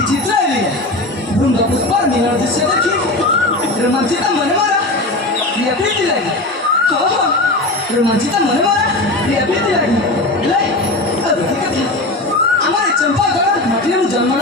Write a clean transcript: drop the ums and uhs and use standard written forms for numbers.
ଚିତ୍ରାଇଲି ବୃନ୍ଦ ପୁଷ୍ପ ନୀଳ ଦୃଶ୍ୟ ଦେଖି ରୋମାଞ୍ଚିତ ମନେ ମୋର ପ୍ରିୟ ପ୍ରୀତି ଲାଗି ରୋମାଞ୍ଚିତ ମନେ ମୋର ପ୍ରିୟ ପ୍ରୀତି ଲାଗି ହେଲେ ଆଉ ଗୋଟେ କଥା ଆମର ଚମ୍ପାଗଡ଼ ମାଟିରେ ମୁଁ ଜନ୍ମ